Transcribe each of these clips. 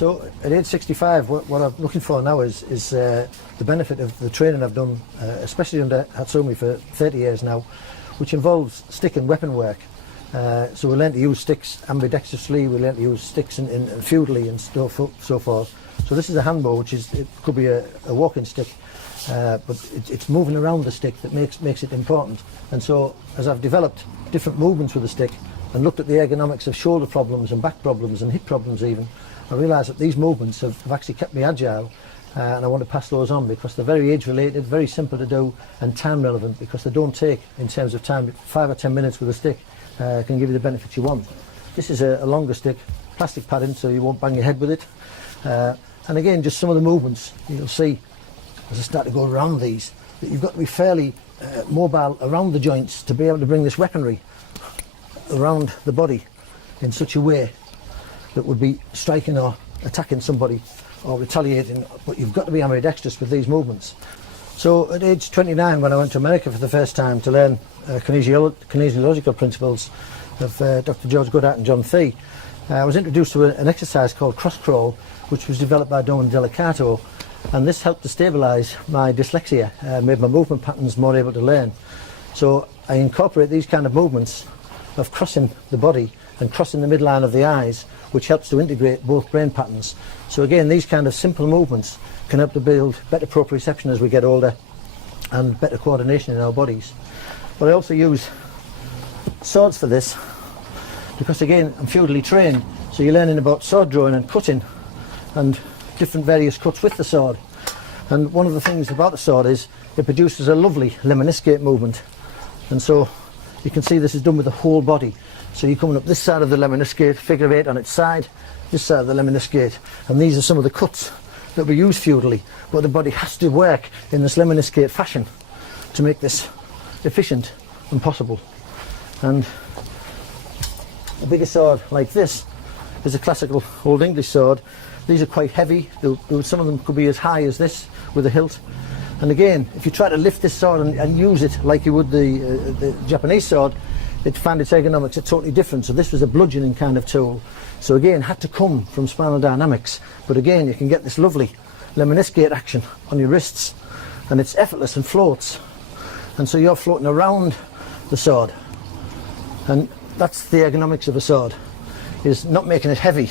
So at age 65, what I'm looking for now is the benefit of the training I've done, especially under Hatsumi for 30 years now, which involves stick and weapon work. So we learn to use sticks ambidextrously, we learn to use sticks in feudally and so forth. So this is a handbow, which it could be a walking stick, but it's moving around the stick that makes it important. And so as I've developed different movements with the stick and looked at the ergonomics of shoulder problems and back problems and hip problems even, I realised that these movements have actually kept me agile, and I want to pass those on because they're very age related, very simple to do and time relevant, because they don't take, in terms of time, 5 or 10 minutes with a stick. Can give you the benefits you want. This is a longer stick, plastic padding, so you won't bang your head with it. And again, just some of the movements you'll see as I start to go around these, that you've got to be fairly mobile around the joints to be able to bring this weaponry around the body in such a way that would be striking or attacking somebody or retaliating, but you've got to be ambidextrous with these movements. So at age 29, when I went to America for the first time to learn kinesiological principles of Dr. George Goodhart and John Thie, I was introduced to an exercise called cross crawl, which was developed by Norman Delicato, and this helped to stabilise my dyslexia, made my movement patterns more able to learn. So I incorporate these kind of movements of crossing the body and crossing the midline of the eyes, which helps to integrate both brain patterns. So again, these kind of simple movements can help to build better proprioception as we get older and better coordination in our bodies. But I also use swords for this because, again, I'm feudally trained, so you're learning about sword drawing and cutting and different various cuts with the sword. And one of the things about the sword is it produces a lovely lemniscate movement, and so you can see this is done with the whole body. So you're coming up this side of the lemniscate, figure of 8 on its side, this side of the lemniscate, and these are some of the cuts that we use feudally, but the body has to work in this lemniscate fashion to make this efficient and possible. And a bigger sword like this is a classical Old English sword. These are quite heavy. Some of them could be as high as this with a hilt. And again, if you try to lift this sword and use it like you would the Japanese sword, it found its ergonomics are totally different. So this was a bludgeoning kind of tool. So again, had to come from spinal dynamics. But again, you can get this lovely lemniscate action on your wrists, and it's effortless and floats. And so you're floating around the sword. And that's the ergonomics of a sword, is not making it heavy,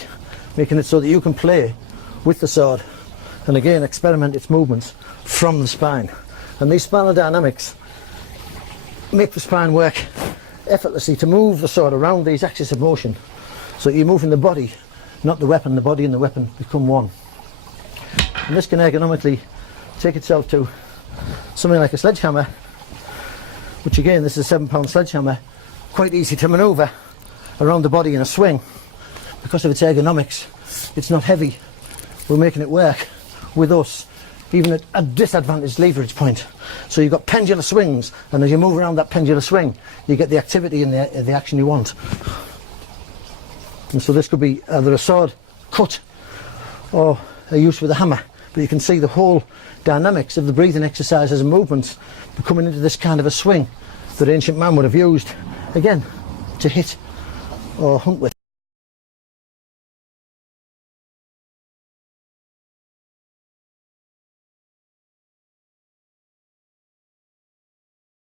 making it so that you can play with the sword. And again, experiment its movements from the spine. And these spinal dynamics make the spine work effortlessly to move the sword around these axes of motion. So you're moving the body, not the weapon. The body and the weapon become one. And this can ergonomically take itself to something like a sledgehammer, which again, this is a 7-pound sledgehammer, quite easy to manoeuvre around the body in a swing. Because of its ergonomics, it's not heavy. We're making it work with us, even at a disadvantaged leverage point. So you've got pendular swings, and as you move around that pendular swing, you get the activity and the action you want. And so this could be either a sword cut or a use with a hammer. But you can see the whole dynamics of the breathing exercises and movements coming into this kind of a swing that ancient man would have used, again, to hit or hunt with.